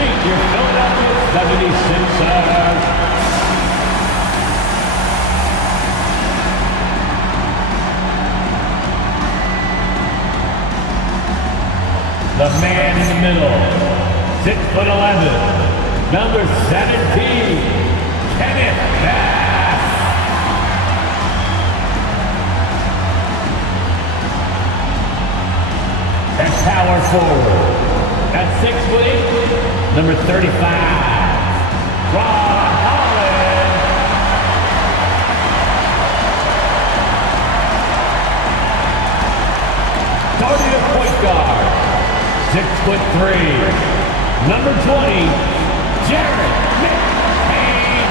meet your Philadelphia 76ers. The man in the middle, 6'11", number 17, Kenneth Bass. And power forward, at 6'8", number 35, Ron Holland. Starting at point guard, 6'3", number 20, Jared McCain.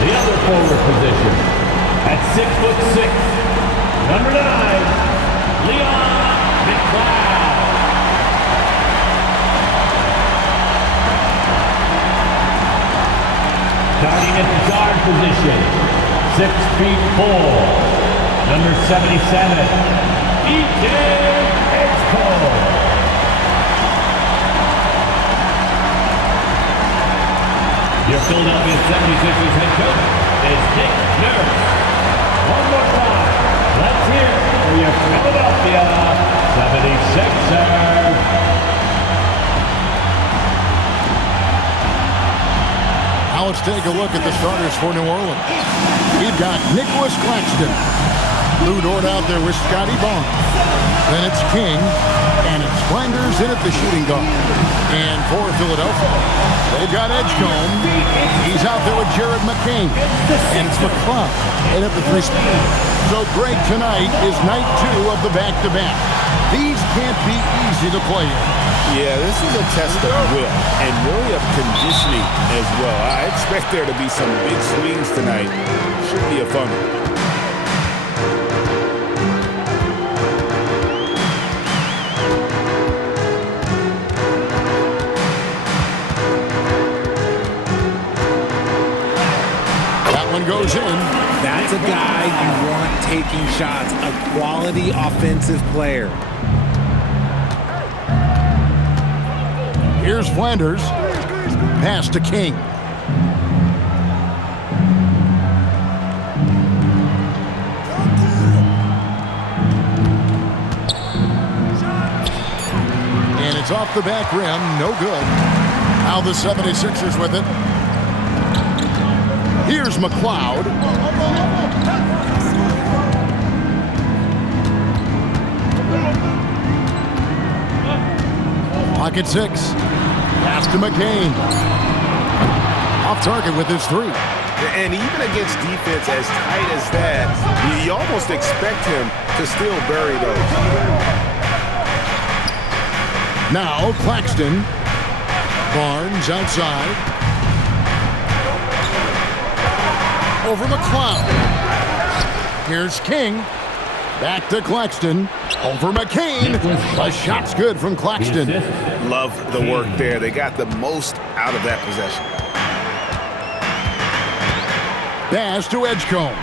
The other forward position, at 6'6", number 9, Leon McLeod. Starting at the guard position, 6'4", number 77, Ethan Edgecombe. Your Philadelphia 76ers head coach is Nick Nurse. One more time, let's hear it for your Philadelphia 76ers. Now let's take a look at the starters for New Orleans. We've got Nicholas Claxton. Lou Dort out there with Scotty Barnes. Then it's King, and it's Flanders in at the shooting guard. And for Philadelphia, they've got Edgecombe. He's out there with Jared McCain. And it's McCloud in at the three spot. So great tonight is night 2 of the back-to-back. These can't be easy to play in. Yeah, this is a test of will and really of conditioning as well. I expect there to be some big swings tonight. Should be a fun one. Goes in. That's a guy you want taking shots, a quality offensive player. Here's Flanders. Pass to King. And it's off the back rim. No good. Now the 76ers with it. Here's McLeod. Pocket 6. Pass to McCain. Off target with his 3. And even against defense as tight as that, you almost expect him to still bury those. Now Claxton. Barnes outside. Over McLeod. Here's King. Back to Claxton. Over McCain. A shot's good from Claxton. Love the work there. They got the most out of that possession. Pass to Edgecombe.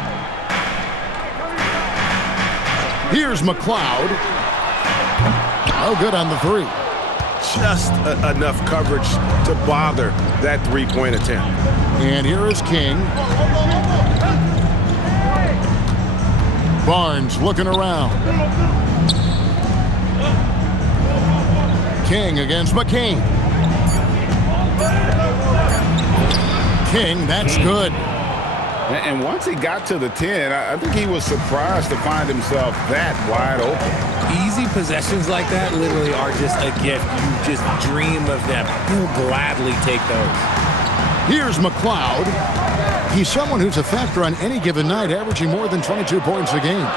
Here's McLeod. Oh, good on the 3. Just enough coverage to bother that three-point attempt. And here is King. Barnes looking around. King against McCain. King, that's good. And once he got to the 10, I think he was surprised to find himself that wide open. Easy possessions like that literally are just a gift. You just dream of them. He'll gladly take those. Here's McLeod. He's someone who's a factor on any given night, averaging more than 22 points a game.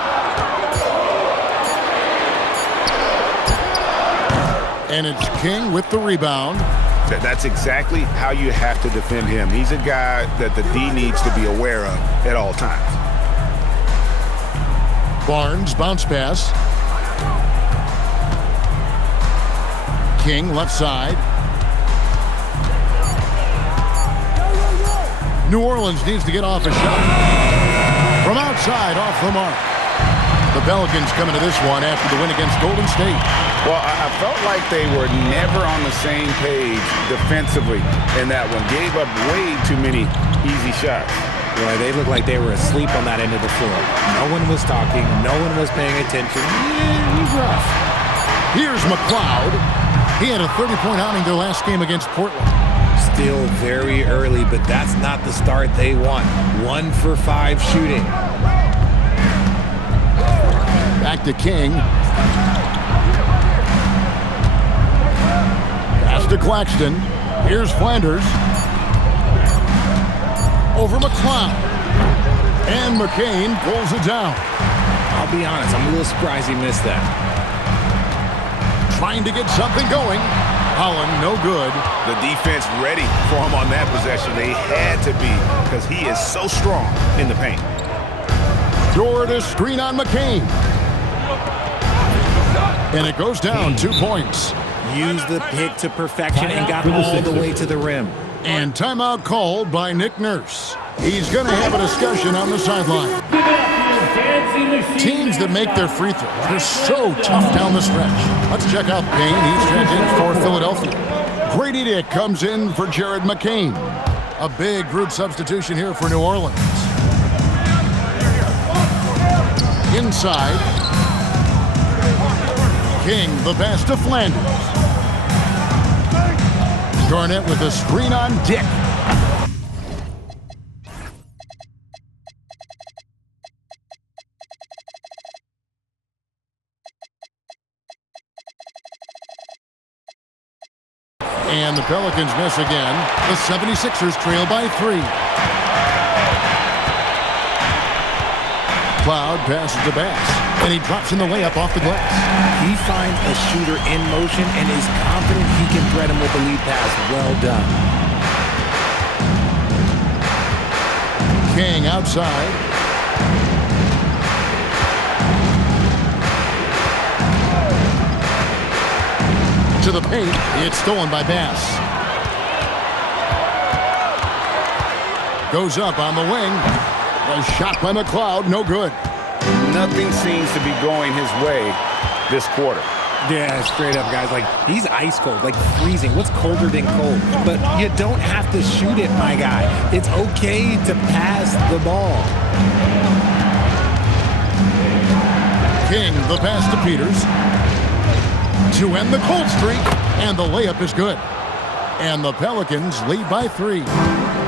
And it's King with the rebound. That's exactly how you have to defend him. He's a guy that the D needs to be aware of at all times. Barnes, bounce pass. King, left side. New Orleans needs to get off a shot. From outside, off the mark. The The Pelicans coming to this one after the win against Golden State. Well, I felt like they were never on the same page defensively in that one. Gave up way too many easy shots. Boy, they looked like they were asleep on that end of the floor. No one was talking. No one was paying attention. Yeah, it was rough. Here's McLeod. He had a 30-point outing their last game against Portland. Still very early, but that's not the start they want. 1 for 5 shooting. Back to King. Pass to Claxton. Here's Flanders. Over McLeod. And McCain pulls it down. I'll be honest, I'm a little surprised he missed that. Trying to get something going. Holland, no good. The defense ready for him on that possession. They had to be because he is so strong in the paint. Door to screen on McCain. And it goes down 2 points. Used the pick to perfection and got all the way to the rim. And timeout called by Nick Nurse. He's going to have a discussion on the sideline. Teams that make their free throws are so tough down the stretch. Let's check out Payne. He's checked in for Philadelphia. Grady Dick comes in for Jared McCain. A big group substitution here for New Orleans. Inside. King, the pass to Flanders. Garnett with a screen on Dick. And the Pelicans miss again. The 76ers trail by 3. Cloud passes to Bass, and he drops in the layup off the glass. He finds a shooter in motion and is confident he can thread him with the lead pass. Well done. King outside. To the paint. It's stolen by Bass. Goes up on the wing. A shot by McLeod, no good. Nothing seems to be going his way this quarter. Yeah, straight up, guys. Like, he's ice cold, like freezing. What's colder than cold? But you don't have to shoot it, my guy. It's okay to pass the ball. King, the pass to Peters. To end the cold streak, and the layup is good. And the Pelicans lead by 3.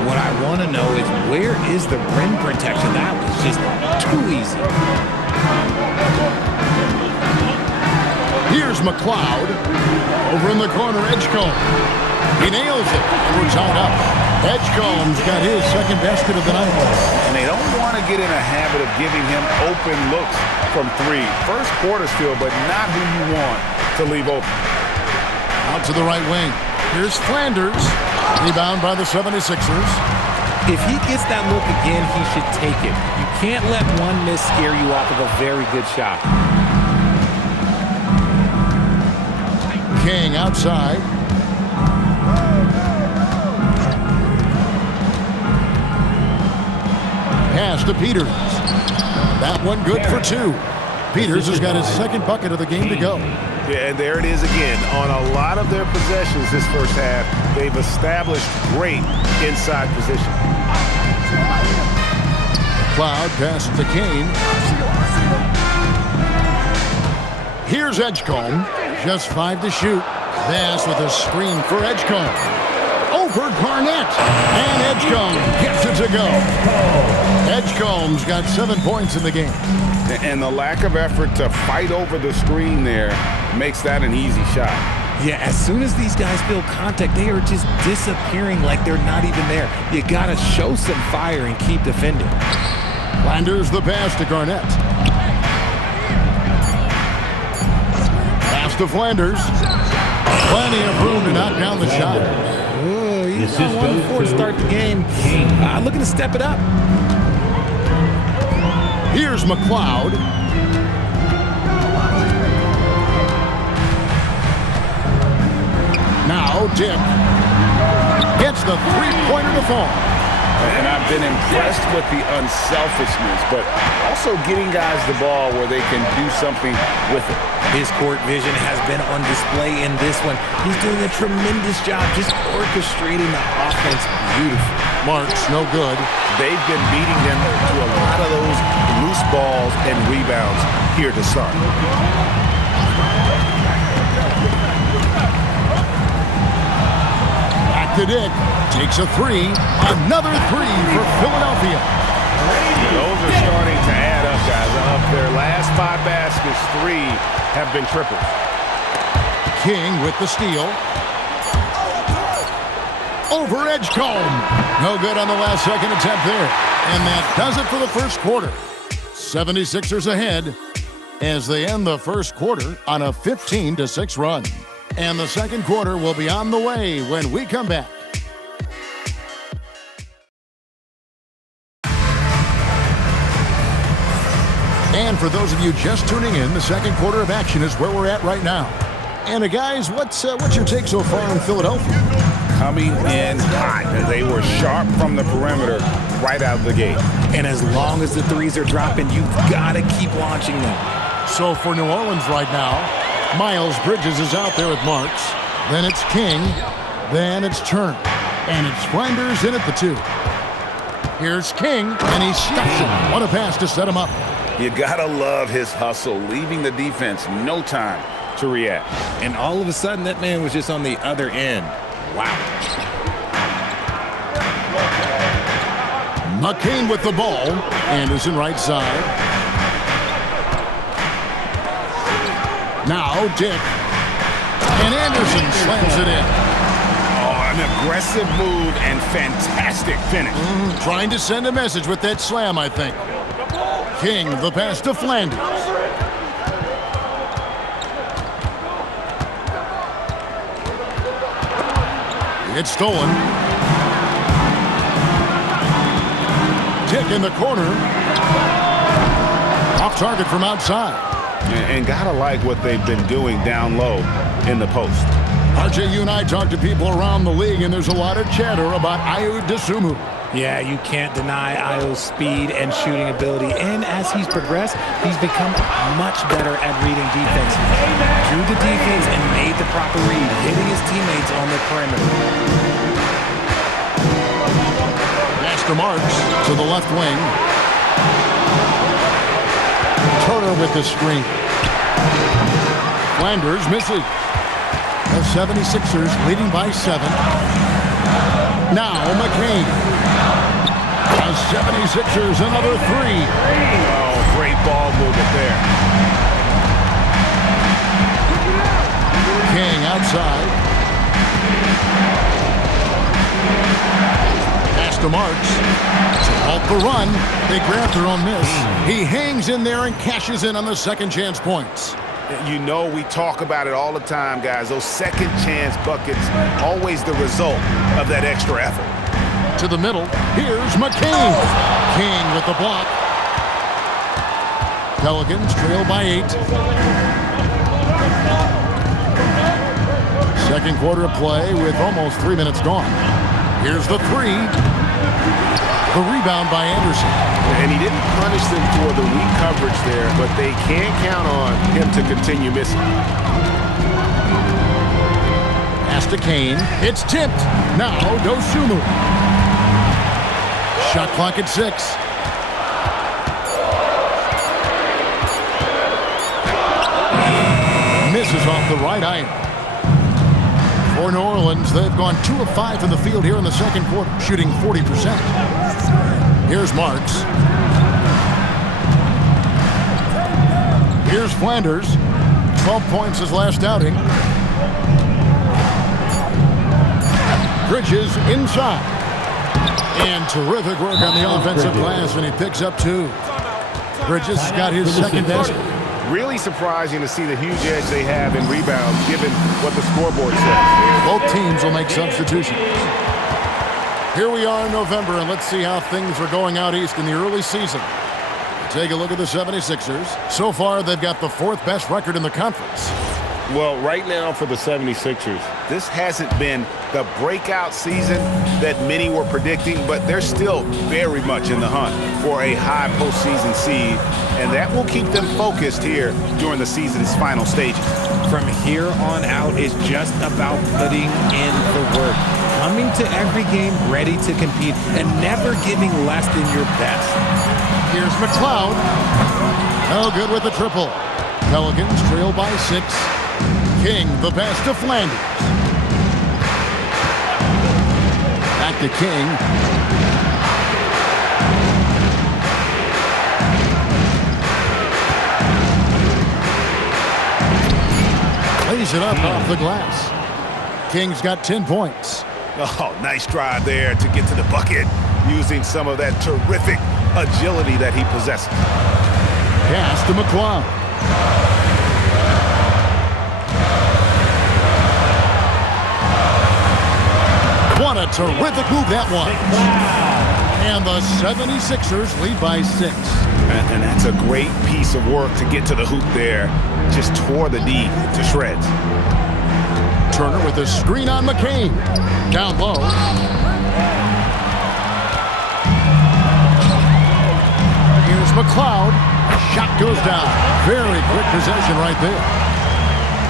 What I want to know is, where is the rim protection? That was just too easy. Here's McLeod. Over in the corner, Edgecombe. He nails it, and we're tied up. Edgecombe's got his second basket of the night. And they don't want to get in a habit of giving him open looks from 3. First quarter still, but not who you want to leave open. Out to the right wing. Here's Flanders. Rebound by the 76ers. If he gets that look again, he should take it. You can't let one miss scare you off of a very good shot. King outside. Pass to Peters. That one good for 2. Peters has got his second bucket of the game to go. Yeah, and there it is again. On a lot of their possessions this first half, they've established great inside position. Cloud passes to Kane. Here's Edgecombe. Just 5 to shoot. Bass with a screen for Edgecombe. Over Garnett. And Edgecombe gets it to go. Edgecombe's got 7 points in the game. And the lack of effort to fight over the screen there makes that an easy shot. Yeah, as soon as these guys feel contact, they are just disappearing like they're not even there. You got to show some fire and keep defending. Flanders the pass to Garnett. Pass to Flanders. Plenty of room to knock down the shot. Oh, he's got 1-4 to start the game. Looking to step it up. Here's McLeod. Now Dick gets the three-pointer to fall. And I've been impressed with the unselfishness, but also getting guys the ball where they can do something with it. His court vision has been on display in this one. He's doing a tremendous job just orchestrating the offense beautifully. Marks, no good. They've been beating them to a lot of those loose balls and rebounds here to start. Back to Dick. Takes a three. Another three for Philadelphia. Those are starting to add up, guys. Of their last 5 baskets, 3 have been triples. King with the steal. Over Edgecombe. No good on the last second attempt there. And that does it for the first quarter. 76ers ahead as they end the first quarter on a 15-6 run. And the second quarter will be on the way when we come back. And for those of you just tuning in, the second quarter of action is where we're at right now. And guys, what's your take so far on Philadelphia? Coming in hot. They were sharp from the perimeter right out of the gate. And as long as the threes are dropping, you've got to keep launching them. So for New Orleans right now, Miles Bridges is out there with Marks. Then it's King. Then it's Turner. And it's Flinders in at the 2. Here's King, and he stuffs it. What a pass to set him up. You gotta love his hustle, leaving the defense no time to react. And all of a sudden, that man was just on the other end. Wow. McCain with the ball. Anderson right side. Now Dick. And Anderson slams it in. Oh, an aggressive move and fantastic finish. Trying to send a message with that slam, I think. King, the pass to Flanders. It's stolen. Dick in the corner. Off target from outside. And gotta like what they've been doing down low in the post. RJ, you and I talk to people around the league, and there's a lot of chatter about Ayo Dosunmu. Yeah, you can't deny Ayo's speed and shooting ability. And as he's progressed, he's become much better at reading defense. Drew the defense and made the proper read, hitting his teammates on the perimeter. Pass to Marks to the left wing. Turner with the screen. Flanders misses. The 76ers leading by 7. Now McCain. The 76ers another 3. Oh, great ball movement there. King outside. Pass to Marks. To halt the run. They grab their own miss. He hangs in there and cashes in on the second chance points. You know we talk about it all the time, guys. Those second chance buckets, always the result of that extra effort. To the middle. Here's McCain. King with the block. Pelicans trail by 8. Second quarter of play with almost 3 minutes gone. Here's the 3. The rebound by Anderson. And he didn't punish them for the weak coverage there, but they can't count on him to continue missing. Pass to Kane. It's tipped. Now Dosunmu. Shot clock at 6. Misses off the right iron. For New Orleans, they've gone 2 of 5 in the field here in the second quarter, shooting 40%. Here's Marks. Here's Flanders. 12 points his last outing. Bridges inside. And terrific work on the offensive glass, and he picks up 2. Bridges has got his second basket. Really surprising to see the huge edge they have in rebounds, given what the scoreboard says. Both teams will make substitutions. Here we are in November, and let's see how things are going out east in the early season. Take a look at the 76ers. So far, they've got the 4th best record in the conference. Well, right now for the 76ers, this hasn't been the breakout season that many were predicting, but they're still very much in the hunt for a high postseason seed, and that will keep them focused here during the season's final stages. From here on out, it's just about putting in the work, coming to every game ready to compete, and never giving less than your best. Here's McLeod. No good with the triple. Pelicans trail by 6. King, the pass to Flanders. Back to King. Lays it up off the glass. King's got 10 points. Oh, nice drive there to get to the bucket using some of that terrific agility that he possesses. Pass to McLeod. What a terrific move that was. And the 76ers lead by 6. And that's a great piece of work to get to the hoop there. Just tore the D to shreds. Turner with a screen on McCain. Down low. Here's McLeod. Shot goes down. Very quick possession right there.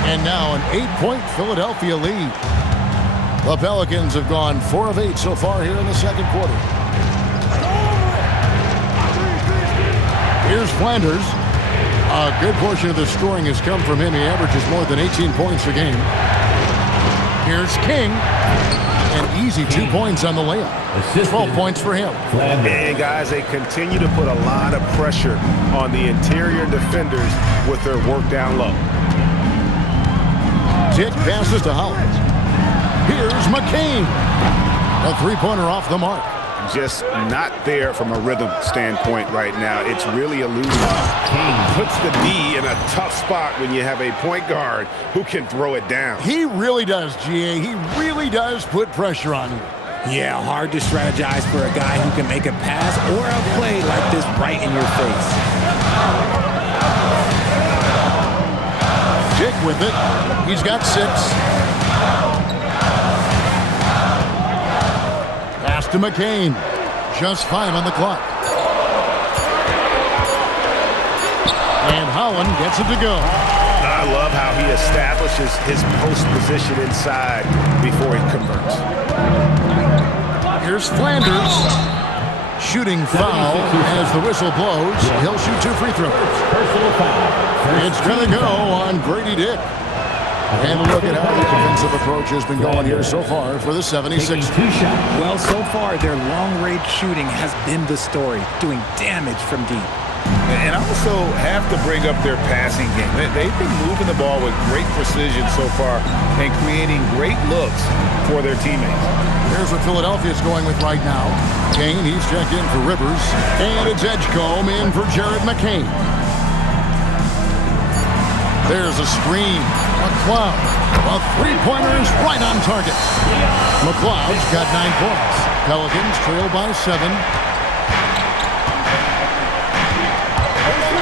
And now an 8-point Philadelphia lead. The Pelicans have gone 4 of 8 so far here in the second quarter. Here's Flanders. A good portion of the scoring has come from him. He averages more than 18 points a game. Here's King. And easy 2 points on the layup. 12 points for him. And guys, they continue to put a lot of pressure on the interior defenders with their work down low. Dick passes to Howard. Here's McCain. A three-pointer off the mark. Just not there from a rhythm standpoint right now. It's really elusive. Puts the D in a tough spot when you have a point guard who can throw it down. He really does, GA. He really does put pressure on you. Yeah, hard to strategize for a guy who can make a pass or a play like this right in your face. Dick with it. He's got 6. Pass to McCain. Just 5 on the clock. And Holland gets it to go. I love how he establishes his post position inside before he converts. Here's Flanders. Shooting foul as the whistle blows. He'll shoot 2 free throws. It's going to go on Grady Dick. And a look at how the defensive approach has been going here so far for the 76ers. Well, so far, their long-range shooting has been the story, doing damage from deep. And also have to bring up their passing game. They've been moving the ball with great precision so far and creating great looks for their teammates. Here's what Philadelphia's going with right now. Kane, he's checked in for Rivers. And it's Edgecombe in for Jared McCain. There's a screen. McLeod. A three-pointer is right on target. McLeod's got 9 points. Pelicans trail by 7.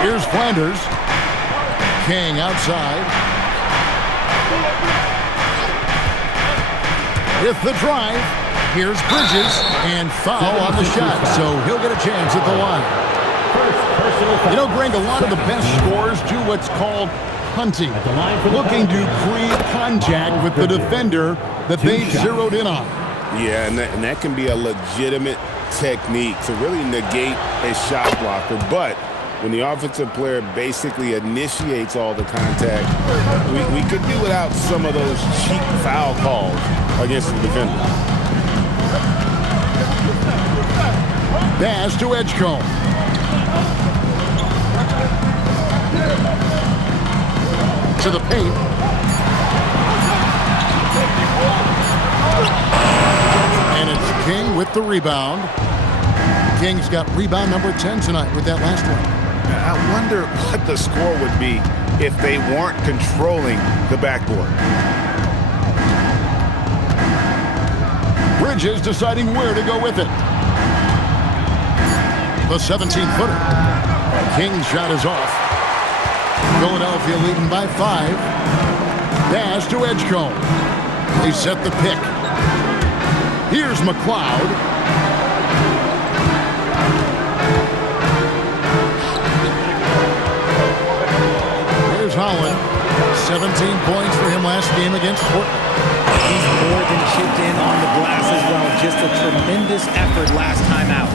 Here's Flanders. King outside. With the drive. Here's Bridges. And foul on the shot. So he'll get a chance at the line. You know, Greg, a lot of the best scorers do what's called hunting, looking to create contact with the defender that they've zeroed in on. Yeah, and that can be a legitimate technique to really negate a shot blocker. But when the offensive player basically initiates all the contact, we could do without some of those cheap foul calls against the defender. Pass to Edgecombe. To the paint. And it's King with the rebound. King's got rebound number 10 tonight with that last one. I wonder what the score would be if they weren't controlling the backboard. Bridges deciding where to go with it. The 17-footer. King's shot is off. Philadelphia leading by 5. Pass to Edgecombe. They set the pick. Here's McLeod. Here's Holland. 17 points for him last game against Portland. He's more than chipped in on the glass as well. Just a tremendous effort last time out.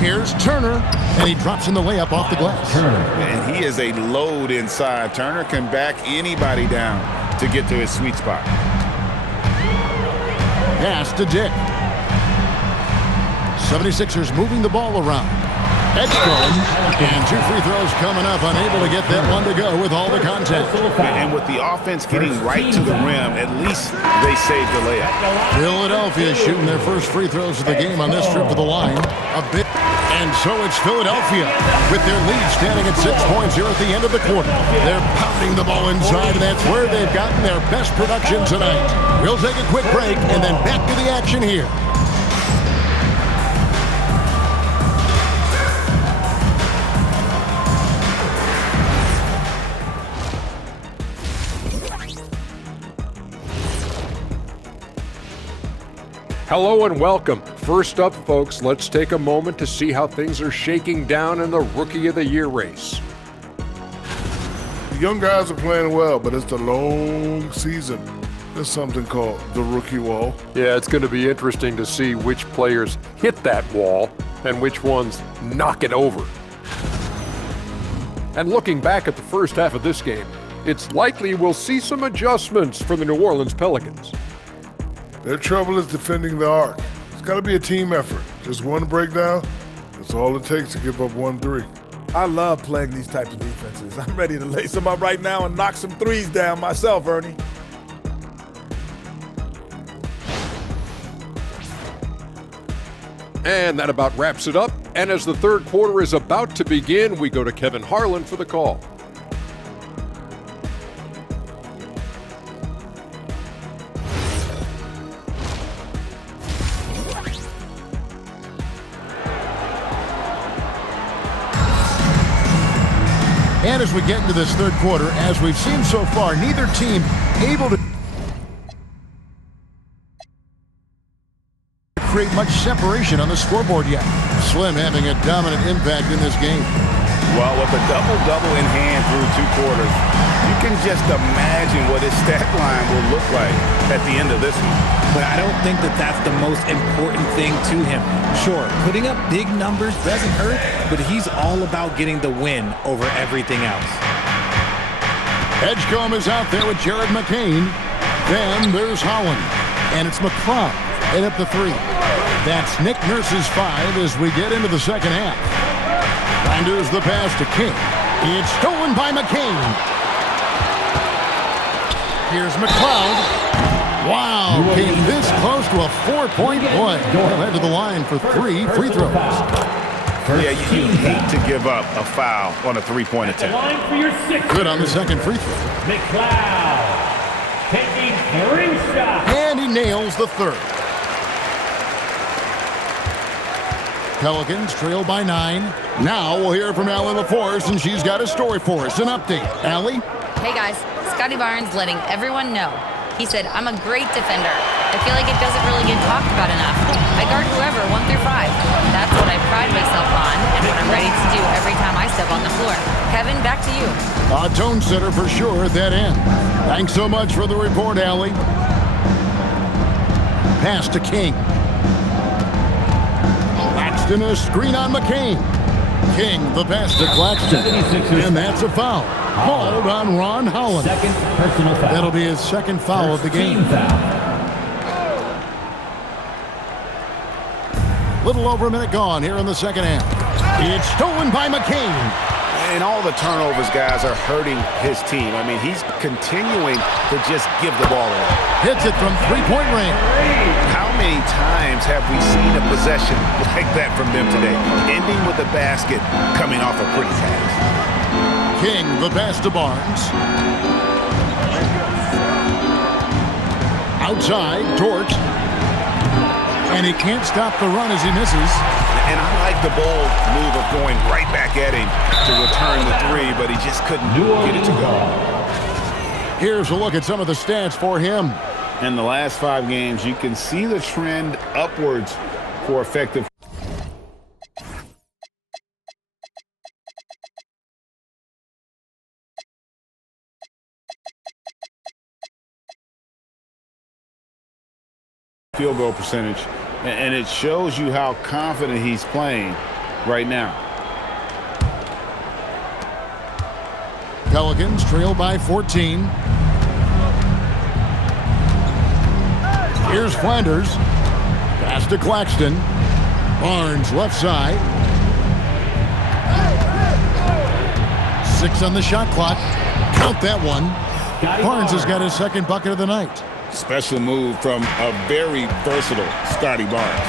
Here's Turner, and he drops in the layup off the glass. And he is a load inside. Turner can back anybody down to get to his sweet spot. Pass to Dick. 76ers moving the ball around. Edgecombe, and 2 free throws coming up, unable to get that one to go with all the contact. And with the offense getting right to the rim, at least they saved the layup. Philadelphia shooting their first free throws of the game on this trip to the line. And so it's Philadelphia with their lead standing at 6 points here at the end of the quarter. They're pounding the ball inside, and that's where they've gotten their best production tonight. We'll take a quick break and then back to the action here. Hello and welcome. First up, folks, let's take a moment to see how things are shaking down in the Rookie of the Year race. The young guys are playing well, but it's a long season. There's something called the rookie wall. Yeah, it's going to be interesting to see which players hit that wall and which ones knock it over. And looking back at the first half of this game, it's likely we'll see some adjustments for the New Orleans Pelicans. Their trouble is defending the arc. It's got to be a team effort. Just one breakdown, that's all it takes to give up 1-3. I love playing these types of defenses. I'm ready to lace them up right now and knock some threes down myself, Ernie. And that about wraps it up. And as the third quarter is about to begin, we go to Kevin Harlan for the call. And as we get into this third quarter, as we've seen so far, neither team able to create much separation on the scoreboard yet. Slim having a dominant impact in this game. Well, with a double-double in hand through 2 quarters, you can just imagine what his stat line will look like at the end of this one. But I don't think that that's the most important thing to him. Sure, putting up big numbers doesn't hurt, but he's all about getting the win over everything else. Edgecombe is out there with Jared McCain. Then there's Holland. And it's McLeod. And up the 3. That's Nick Nurse's 5 as we get into the second half. Finders the pass to King. It's stolen by McCain. Here's McLeod. Wow, came this close to a 4-point play. He'll head to the line for 3 free throws. Yeah, you hate to give up a foul on a 3-point attempt. Line for your Sixers. Good on the second free throw. McLeod taking 3 shots. And he nails the third. Pelicans trail by 9. Now we'll hear from Allie LaForce, and she's got a story for us. An update. Allie? Hey guys, Scotty Barnes letting everyone know. He said, I'm a great defender. I feel like it doesn't really get talked about enough. I guard whoever, 1 through 5. That's what I pride myself on and what I'm ready to do every time I step on the floor. Kevin, back to you. A tone setter for sure at that end. Thanks so much for the report, Allie. Pass to King. Claxton a screen on McCain. King the pass to Claxton. And that's a foul. Called on Ron Holland. Second personal foul. That'll be his second foul of the game. Little over a minute gone here in the second half. It's stolen by McCain. And all the turnovers, guys, are hurting his team. I mean, he's continuing to just give the ball away. Hits it from 3-point range. How many times have we seen a possession like that from them today? Ending with a basket coming off a pretty pass. King the pass to Barnes. Outside, Dort. And he can't stop the run as he misses. And I like the bold move of going right back at him to return the 3, but he just couldn't get it to go. Here's a look at some of the stats for him. In the last 5 games, you can see the trend upwards for effective field goal percentage, and it shows you how confident he's playing right now. Pelicans trail by 14. Here's Flanders. Pass to Claxton. Barnes left side. 6 on the shot clock. Count that one. Barnes has got his second bucket of the night. Special move from a very versatile Scotty Barnes.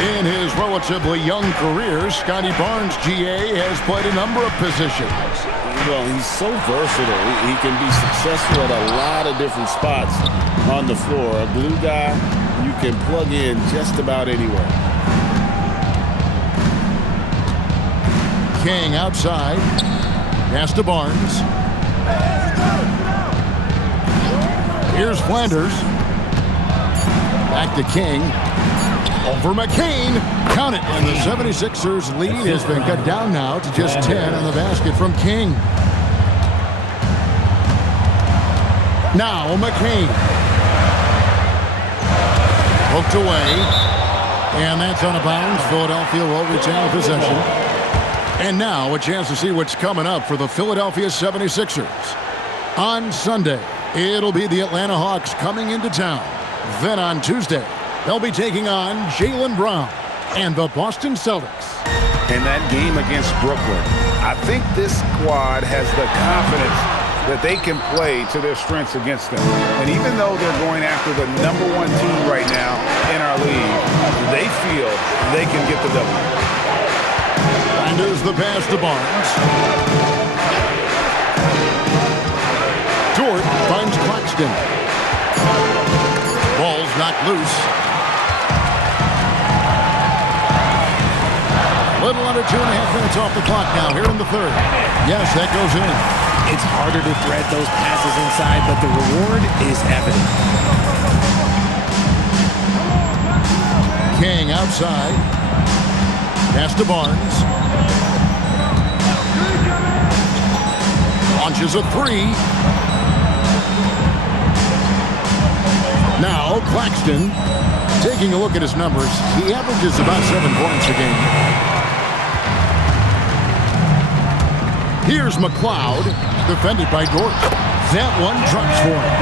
In his relatively young career, Scotty Barnes, GA, has played a number of positions. Well, he's so versatile. He can be successful at a lot of different spots on the floor. A glue guy you can plug in just about anywhere. King outside. Pass to Barnes. Here's Flanders. Back to King. Over McCain. Count it. And the 76ers lead has been cut down now to just 10 on the basket from King. Now McCain. Poked away. And that's out of bounds. Philadelphia will retain possession. And now a chance to see what's coming up for the Philadelphia 76ers. On Sunday, it'll be the Atlanta Hawks coming into town. Then on Tuesday, they'll be taking on Jaylen Brown and the Boston Celtics. In that game against Brooklyn, I think this squad has the confidence that they can play to their strengths against them. And even though they're going after the #1 team right now in our league, they feel they can get the W. Flanders the pass to Barnes. Dort finds Claxton. Ball's knocked loose. Little under 2.5 minutes off the clock now here in the third. Yes, that goes in. It's harder to thread those passes inside, but the reward is evident. King outside. Pass to Barnes. Launches a 3. Now Claxton. Taking a look at his numbers, he averages about 7 points a game. Here's McLeod, defended by Dort. That one trucks for him.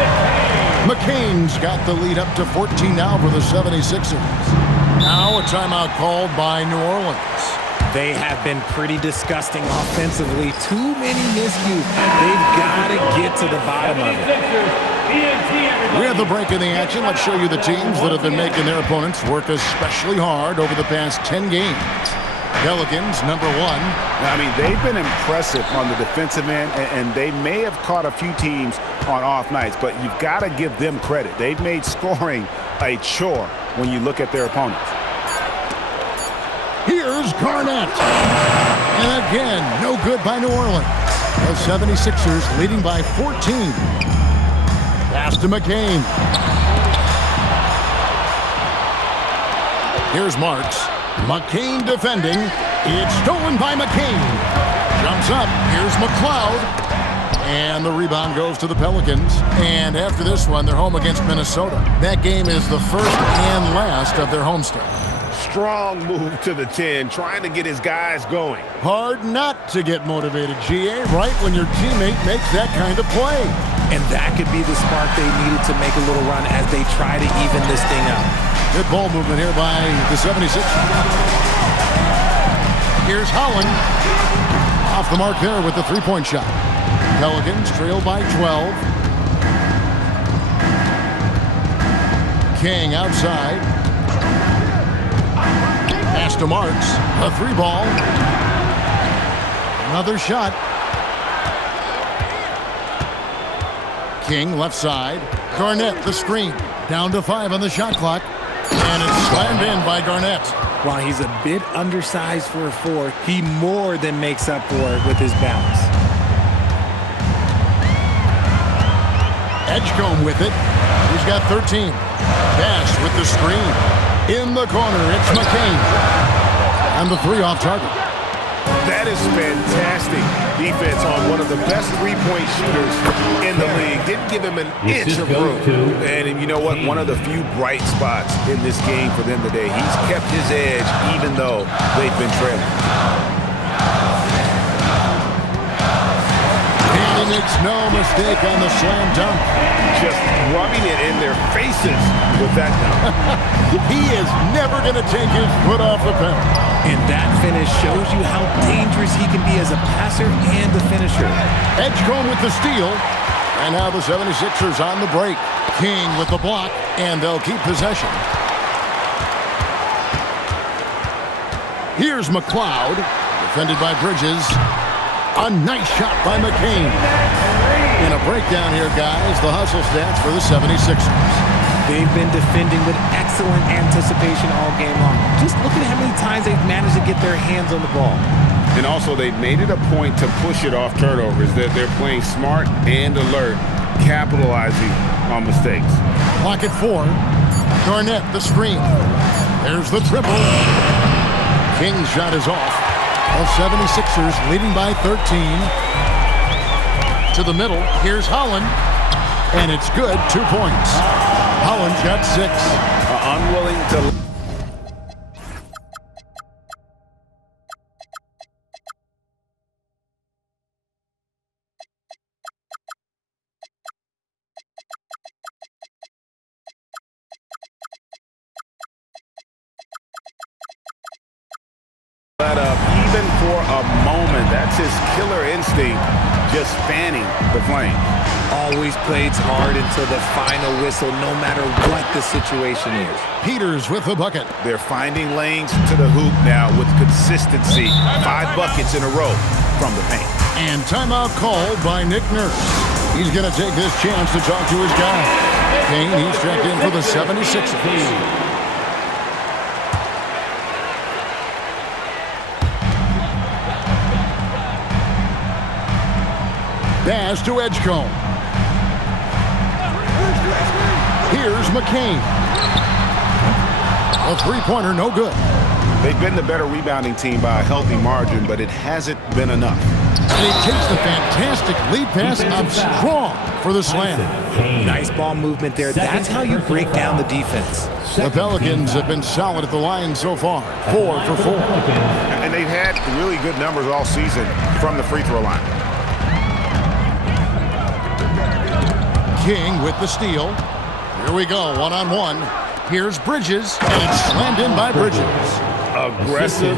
McCain's got the lead up to 14 now for the 76ers. Now a timeout called by New Orleans. They have been pretty disgusting offensively. Too many miscues. They've got to get to the bottom of it. We have the break in the action. Let's show you the teams that have been making their opponents work especially hard over the past 10 games. Pelicans, #1. I mean, they've been impressive on the defensive end, and they may have caught a few teams on off nights, but you've got to give them credit. They've made scoring a chore when you look at their opponents. Here's Garnett. And again, no good by New Orleans. The 76ers leading by 14. Pass to McCain. Here's Marks. McCain defending. It's stolen by McCain. Jumps up. Here's McLeod. And the rebound goes to the Pelicans. And after this one, they're home against Minnesota. That game is the first and last of their homestand. Strong move to the 10, trying to get his guys going. Hard not to get motivated, GA, right when your teammate makes that kind of play. And that could be the spark they needed to make a little run as they try to even this thing up. Good ball movement here by the 76ers. Here's Holland. Off the mark there with the three-point shot. Pelicans trail by 12. King outside. Pass to Marks. A 3-ball. Another shot. King left side. Garnett the screen. Down to 5 on the shot clock. And it's slammed in by Garnett. While he's a bit undersized for a 4, he more than makes up for it with his bounce. Edgecombe with it. He's got 13. Bass with the screen. In the corner, it's McCain. And the 3 off target. That is fantastic defense on one of the best three-point shooters in the league. Didn't give him an inch of room. And you know what? One of the few bright spots in this game for them today. He's kept his edge even though they've been trailing. And he makes no mistake on the slam dunk. Just rubbing it in their faces with that dunk. He is never going to take his foot off the pedal. And that finish shows you how dangerous he can be as a passer and a finisher. Edgecombe with the steal. And now the 76ers on the break. King with the block, and they'll keep possession. Here's McLeod, defended by Bridges. A nice shot by McCain. In a breakdown here, guys, the hustle stats for the 76ers. They've been defending with excellent anticipation all game long. Just look at how many times they've managed to get their hands on the ball. And also, they've made it a point to push it off turnovers. They're playing smart and alert, capitalizing on mistakes. Clock at 4. Garnett, the screen. There's the triple. King's shot is off. The 76ers leading by 13. To the middle, here's Holland. And it's good, 2 points. Holland's got 6. Unwilling to... let up even for a moment. That's his killer instinct, just fanning the flame. Always plays hard until the final whistle, no matter what the situation is. Peters with the bucket. They're finding lanes to the hoop now with consistency. 5 buckets in a row from the paint. And timeout called by Nick Nurse. He's going to take this chance to talk to his guy. Kane, he's checked in for the 76ers. Pass to Edgecombe. Here's McCain. A three-pointer, no good. They've been the better rebounding team by a healthy margin, but it hasn't been enough. And he takes the fantastic lead pass up strong for the slam. Nice ball movement there. That's how you break down the defense. The Pelicans have been solid at the line so far. 4 for 4. And they've had really good numbers all season from the free throw line. King with the steal. Here we go, one-on-one. Here's Bridges, and it's slammed in by Bridges. Aggressive,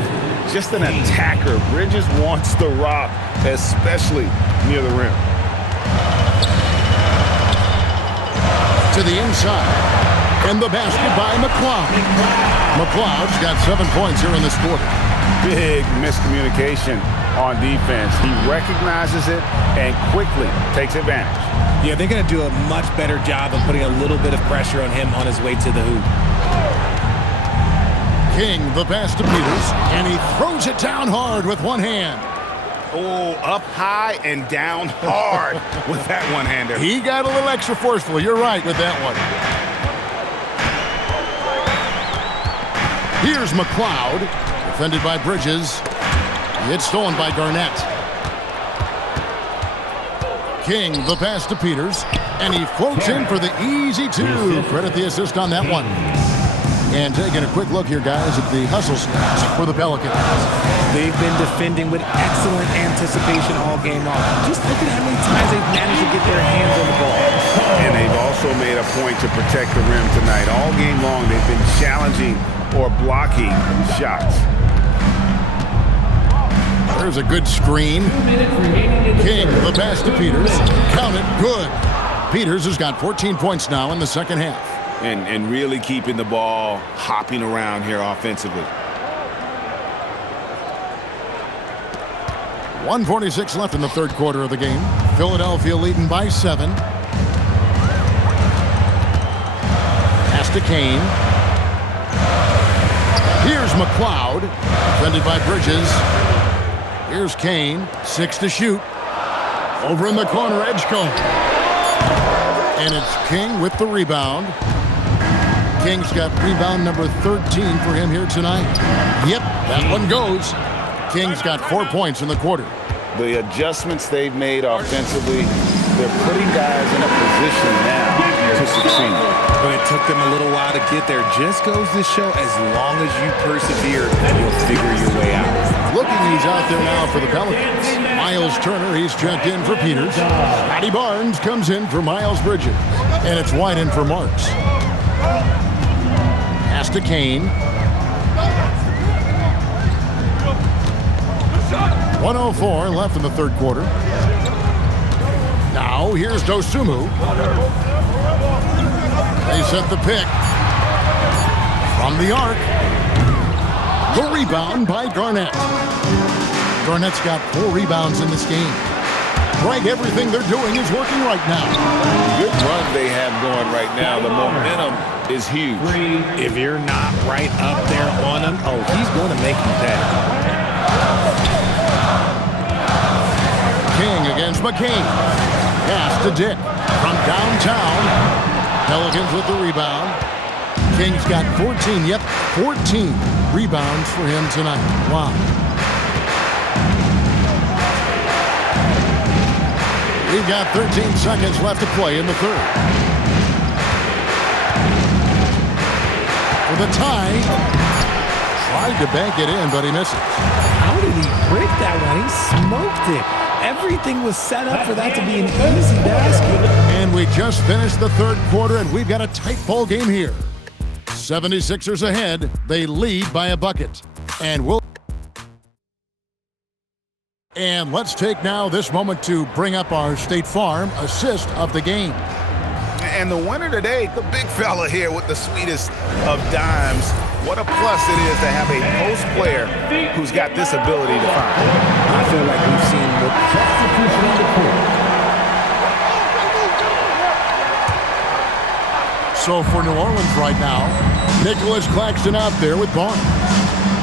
just an attacker. Bridges wants the rock, especially near the rim. To the inside, and the basket by McLeod. McLeod's got 7 points here in this quarter. Big miscommunication on defense. He recognizes it and quickly takes advantage. Yeah, they're going to do a much better job of putting a little bit of pressure on him on his way to the hoop. King, the pass to Peters, and he throws it down hard with one hand. Oh, up high and down hard with that one-hander. He got a little extra forceful. You're right with that one. Here's McLeod, defended by Bridges. It's stolen by Garnett. King, the pass to Peters, and he floats in for the easy 2. Credit the assist on that one. And taking a quick look here, guys, at the hustle stats for the Pelicans. They've been defending with excellent anticipation all game long. Just look at how many times they've managed to get their hands on the ball. And they've also made a point to protect the rim tonight. All game long, they've been challenging or blocking shots. There's a good screen. King, the pass to Peters. Count it, good. Peters has got 14 points now in the second half. And really keeping the ball hopping around here offensively. 1:46 left in the third quarter of the game. Philadelphia leading by 7. Pass to Kane. Here's McLeod, defended by Bridges. Here's Kane, 6 to shoot. Over in the corner, Edgecombe. And it's King with the rebound. King's got rebound number 13 for him here tonight. Yep, that one goes. King's got 4 points in the quarter. The adjustments they've made offensively, they're putting guys in a position now to succeed. But it took them a little while to get there. Just goes to show, as long as you persevere, you'll figure your way out. Looking, he's out there now for the Pelicans. Miles Turner, he's checked in for Peters. Scotty Barnes comes in for Miles Bridges. And it's White in for Marks. Pass to Kane. 1:04 left in the third quarter. Now here's Dosunmu. They set the pick. From the arc. The rebound by Garnett. Garnett's got 4 rebounds in this game. Greg, everything they're doing is working right now. Good run they have going right now. The momentum is huge. If you're not right up there on him, oh, he's going to make you pay. King against McCain. Pass to Dick from downtown. Pelicans with the rebound. King's got 14, 14 rebounds for him tonight. Wow. We've got 13 seconds left to play in the third. For the tie. Tried to bank it in, but he misses. How did he break that one? He smoked it. Everything was set up for that to be an easy basket. And we just finished the third quarter, and we've got a tight ball game here. 76ers ahead. They lead by a bucket. And let's take now this moment to bring up our State Farm assist of the game. And the winner today, the big fella here with the sweetest of dimes. What a plus it is to have a post player who's got this ability to find. I feel like we've seen the substitution on the court. So for New Orleans right now, Nicholas Claxton out there with Barnes.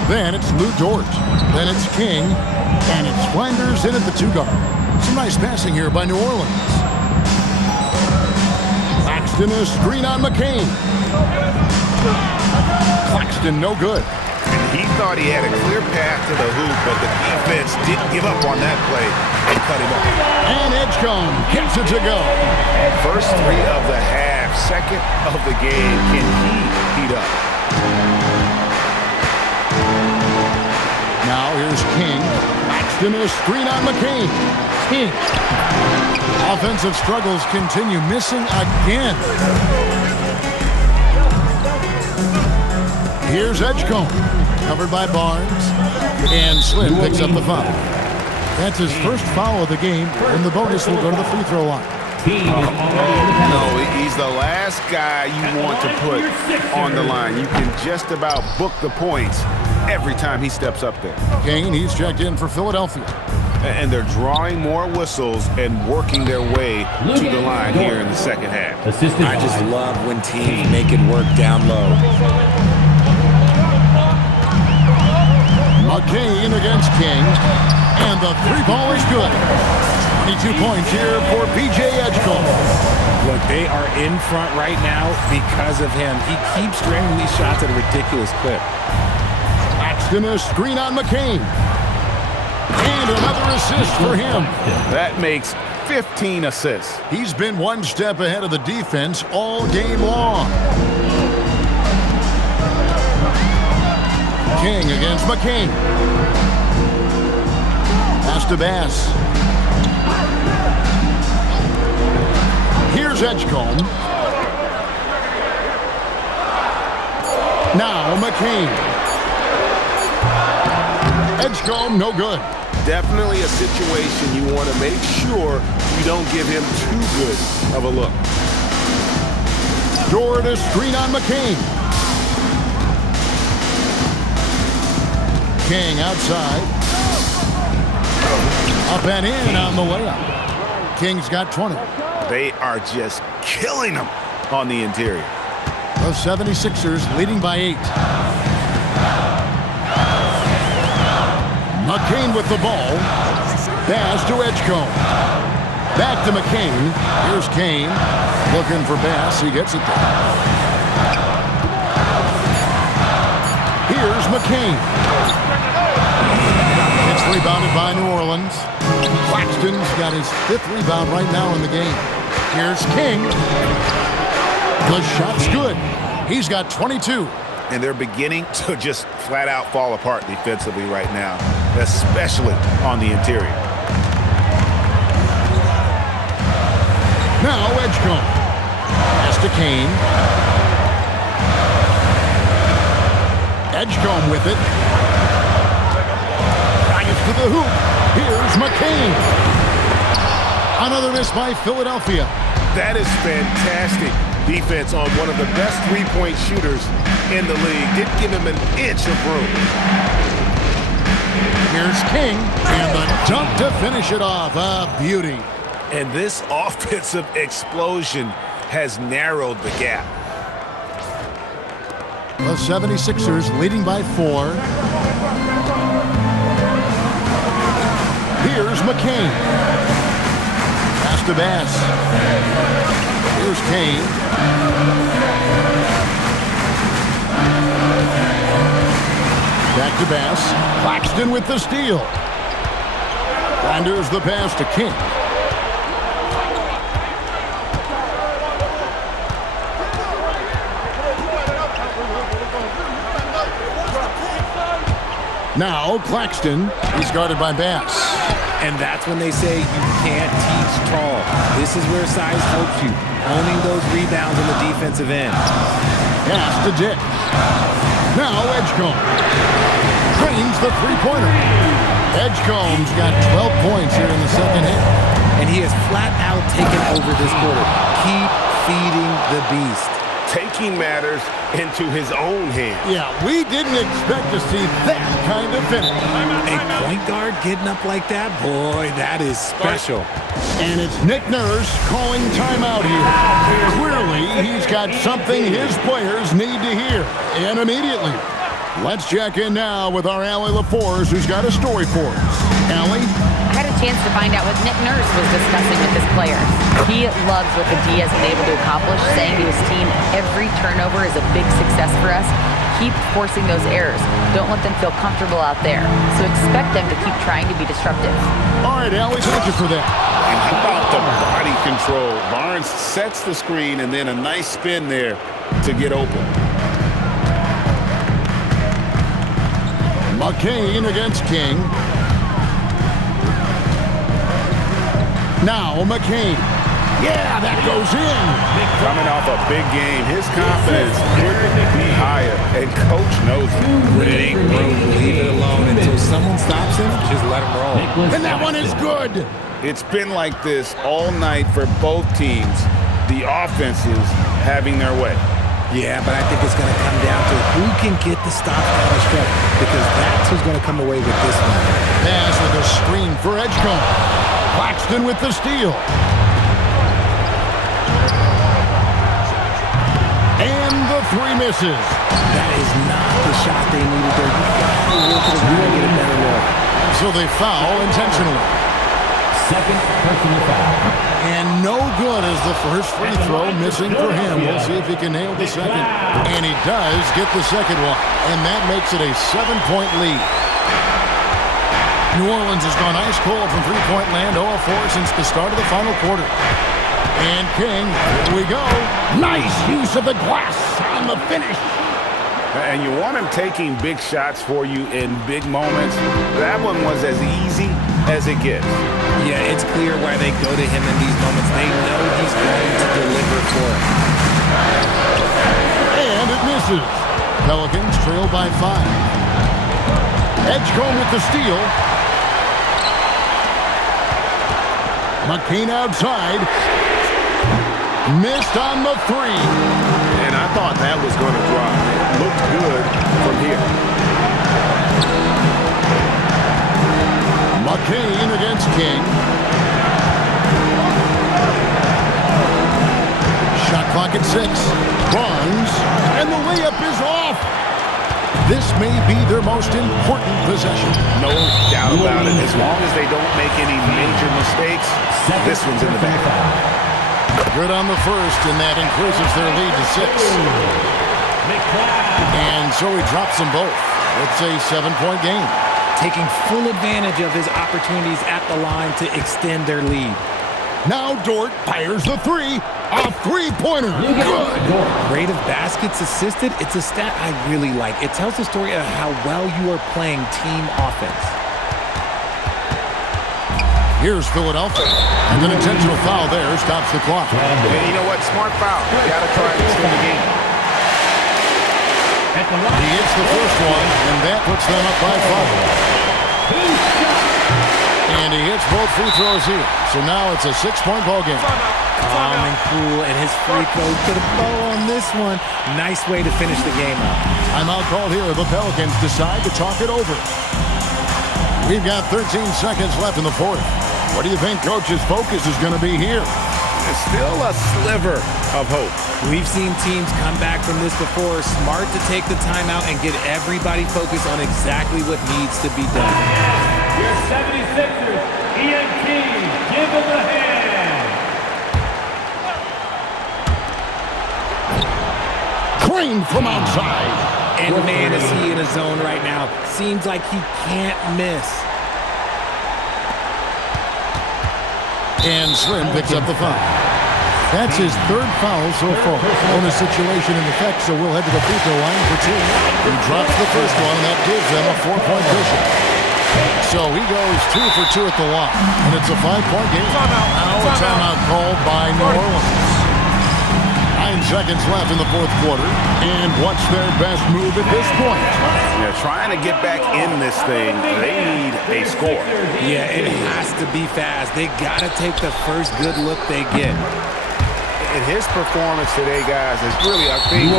Then it's Lou Dort. Then it's King. And it's Flanders in at the 2-guard. Some nice passing here by New Orleans. Claxton, a screen on McCain. Claxton, no good. He thought he had a clear path to the hoop, but the defense didn't give up on that play and cut him off. And Edgecombe gets it to go. First 3 of the half, second of the game. Can he heat up? Now here's King. Claxton, a screen on McCain. King. Offensive struggles continue, missing again. Here's Edgecombe, covered by Barnes, and Slim picks up the foul. That's his first foul of the game, and the bonus will go to the free throw line. No, he's the last guy you want to put on the line. You can just about book the points every time he steps up there. Kane, he's checked in for Philadelphia. And they're drawing more whistles and working their way to the line here in the second half. I just love when teams make it work down low. McCain against King, and the 3-ball is good. 22 points here for B.J. Edgecombe. Look, they are in front right now because of him. He keeps draining these shots at a ridiculous clip. Claxton, a screen on McCain. And another assist for him. That makes 15 assists. He's been one step ahead of the defense all game long. King against McCain. Pass to Bass. Here's Edgecombe. Now McCain. Edgecombe, no good. Definitely a situation you want to make sure you don't give him too good of a look. Dort, a screen on McCain. King outside. Up and in on the layup. King's got 20. They are just killing them on the interior. The 76ers leading by 8. McCain with the ball. Pass to Edgecombe. Back to McCain. Here's Kane. Looking for Bass. He gets it there. Here's McCain. It's rebounded by New Orleans. Claxton's got his 5th rebound right now in the game. Here's King. The shot's good. He's got 22. And they're beginning to just flat out fall apart defensively right now, especially on the interior. Now Edgecombe. Pass to Kane. Edgecombe with it. Drives to the hoop. Here's McCain. Another miss by Philadelphia. That is fantastic defense on one of the best three-point shooters in the league. Didn't give him an inch of room. Here's King. And the dunk to finish it off. A beauty. And this offensive explosion has narrowed the gap. The 76ers leading by 4. Here's McCain. Pass to Bass. Here's Kane. Back to Bass. Claxton with the steal. Wanders the pass to King. Now Claxton. He's guarded by Bass. And that's when they say you can't teach tall. This is where size helps you. Owning those rebounds on the defensive end. Pass to Dick. Now Edgecombe. Drains the three-pointer. Edgecombe's got 12 points here in the second half. And he has flat out taken over this quarter. Keep feeding the beast. Taking matters into his own hands. Yeah, we didn't expect to see that kind of finish. A point guard getting up like that, boy, that is special. And it's Nick Nurse calling timeout here. Clearly, he's got something his players need to hear, and immediately. Let's check in now with our Allie LaForce, who's got a story for us. Allie? I had a chance to find out what Nick Nurse was discussing with his players. He loves what the D has been able to accomplish, saying to his team, every turnover is a big success for us. Keep forcing those errors. Don't let them feel comfortable out there. So expect them to keep trying to be disruptive. All right, Allie, thank you for that. And how about the body control? Barnes sets the screen and then a nice spin there to get open. McCain against King. Now McCain. Yeah, that goes in. Coming off a big game, his confidence couldn't be higher, and coach knows it. When it ain't broke, leave it alone until someone stops him. Just let him roll. And that one is good. It's been like this all night for both teams. The offenses having their way. Yeah, but I think it's going to come down to who can get the stops down the stretch, because that's who's going to come away with this one. Pass with a screen for Edgecombe. Claxton with the steal. And the 3 misses. That is not the shot they needed there. You got to work it around and get a better look. So they foul intentionally. Second personal foul. And no good as the first free throw missing for him. We'll see if he can nail the second. And he does get the second one. And that makes it a 7-point lead. New Orleans has gone ice cold from three-point land 0-4 since the start of the final quarter. And King, here we go. Nice use of the glass on the finish. And you want him taking big shots for you in big moments. That one was as easy as it gets. Yeah, it's clear why they go to him in these moments. They know he's going to deliver for it. And it misses. Pelicans trail by 5. Edgecombe with the steal. McCain outside. Missed on the 3. And I thought that was going to drop. It looked good from here. McCain against King. Shot clock at 6. Barnes. And the layup is off. This may be their most important possession. No doubt about it. As long as they don't make any major mistakes, this one's in the bag. Good on the first, and that increases their lead to 6. And so he drops them both. It's a 7-point game. Taking full advantage of his opportunities at the line to extend their lead. Now Dort fires the 3. A three-pointer. Good. Rate of baskets assisted, it's a stat I really like. It tells the story of how well you are playing team offense. Here's Philadelphia. And an intentional foul there stops the clock. And you know what? Smart foul. You got to try and extend the game. He hits the first one, and that puts them up by 5. And he hits both free throws here. So now it's a 6-point ball game. Calm and cool, and his free throw to the bow on this one. Nice way to finish the game up. Timeout called here. The Pelicans decide to talk it over. We've got 13 seconds left in the fourth. What do you think Coach's focus is going to be here? There's still a sliver of hope. We've seen teams come back from this before. Smart to take the timeout and get everybody focused on exactly what needs to be done. Your 76ers, ENT, give them a hand. Green from outside. And man, is he in a zone right now. Seems like he can't miss. And Slim picks up the foul. That's his third foul so far. Bonus situation in effect, so we'll head to the free throw line for 2. He drops the first one, and that gives them a 4-point cushion. So he goes 2 for 2 at the line, and it's a 5-point game. Now a timeout called by New Orleans. 9 seconds left in the fourth quarter, and what's their best move at this point? They're trying to get back in this thing. They need a score. Yeah, it has to be fast. They got to take the first good look they get. And his performance today, guys, is really, I think,